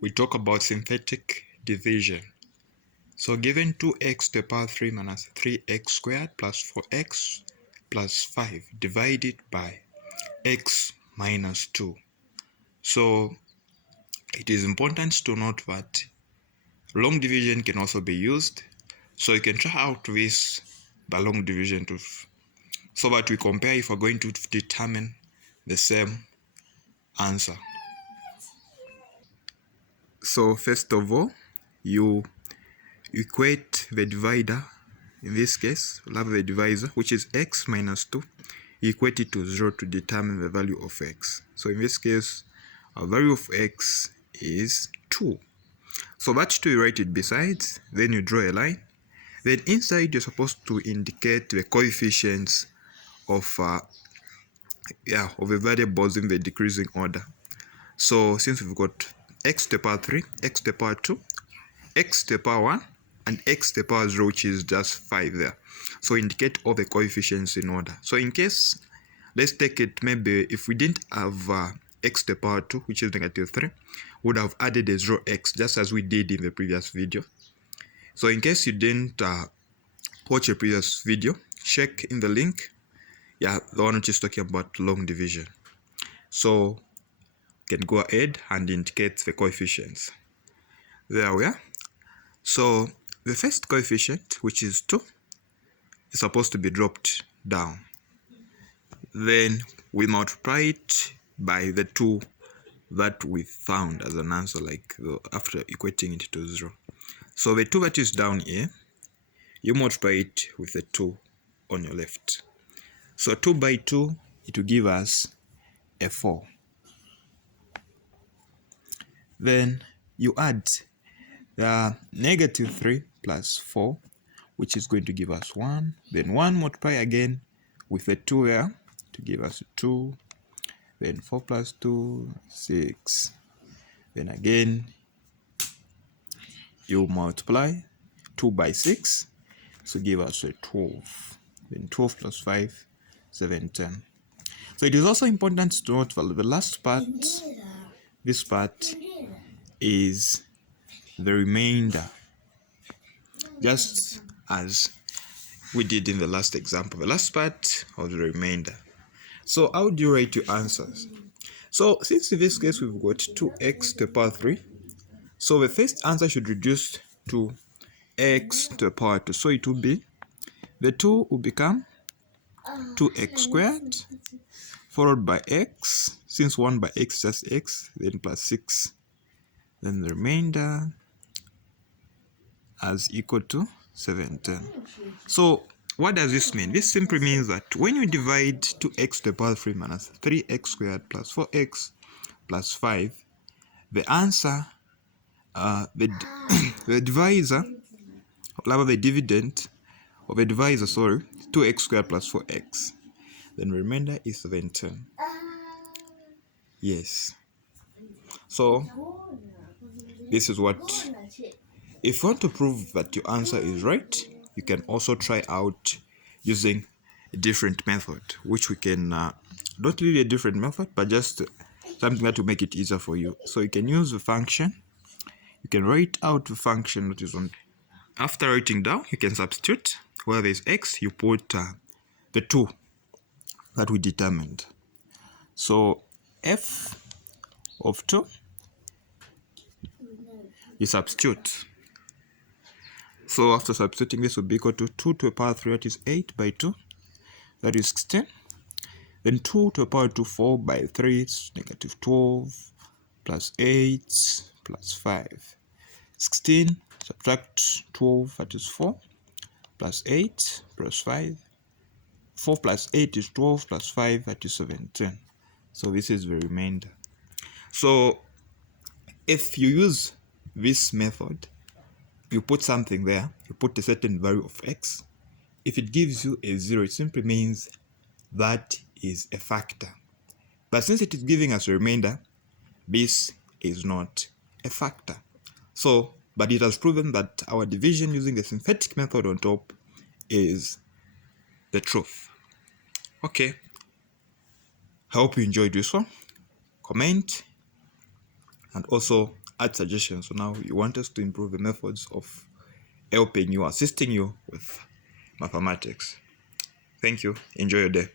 we talk about synthetic division. So given 2x to the power 3 minus 3x squared plus 4x plus 5 divided by x minus 2. So it is important to note that long division can also be used. So you can try out this by long division so that we compare if we're going to determine the same answer. So first of all, you equate the divider. In this case, we'll have the divisor, which is x minus 2. You equate it to 0 to determine the value of x. So in this case, our value of x is 2. So that 2 you write it besides, then you draw a line. Then inside you're supposed to indicate the coefficients of the variables in the decreasing order. So since we've got x to the power 3, x to the power 2, x to the power 1, and x to the power 0, which is just 5 there. So indicate all the coefficients in order. So in case, let's take it, maybe if we didn't have x to the power 2, which is negative 3, we would have added a 0x, just as we did in the previous video. So in case you didn't watch a previous video, check in the link. Yeah, the one which is talking about long division. So you can go ahead and indicate the coefficients. There we are. So the first coefficient, which is 2, is supposed to be dropped down. Then we multiply it by the 2 that we found as an answer, like after equating it to 0. So the 2 that is down here, you multiply it with the 2 on your left. So 2 by 2, it will give us a 4. Then you add the negative 3 plus 4, which is going to give us 1. Then 1 multiply again with the 2 here to give us 2. Then 4 plus 2, 6. Then again, you multiply 2 by 6, so give us a 12. Then 12 plus 5, 17. So it is also important to note that the last part, this part is the remainder, just as we did in the last example, the last part of the remainder. So how do you write your answers? So since in this case we've got 2x to the power 3, so the first answer should reduce to x to the power 2. So it will be, the 2 will become 2x squared, followed by x, since 1 by x is just x, then plus 6. Then the remainder as equal to 17. So what does this mean? This simply means that when you divide 2x to the power 3 minus 3x squared plus 4x plus 5, the answer, the divisor, or the dividend of the divisor, 2x squared plus 4x. Then remainder is 17. Yes. So this is what, if you want to prove that your answer is right, you can also try out using a different method, which we can, not really a different method, but just something that will make it easier for you. So you can use the function. You can write out the function that is on. After writing down, you can substitute. Where there is x, you put the 2 that we determined. So f of 2, you substitute. So after substituting, this will be equal to 2 to the power 3, that is 8 by 2, that is 16. Then 2 to the power 2, 4 by 3, it's negative 12, plus 8, plus 5. 16, subtract 12, that is 4, plus 8, plus 5. 4 plus 8 is 12, plus 5, that is 17. So this is the remainder. So if you use this method, you put something there, you put a certain value of x. If it gives you a 0, it simply means that is a factor. But since it is giving us a remainder, this is not a factor. So, but it has proven that our division using the synthetic method on top is the truth. Okay, I hope you enjoyed this one. Comment and also add suggestions. So now you want us to improve the methods of helping you, assisting you with mathematics. Thank you. Enjoy your day.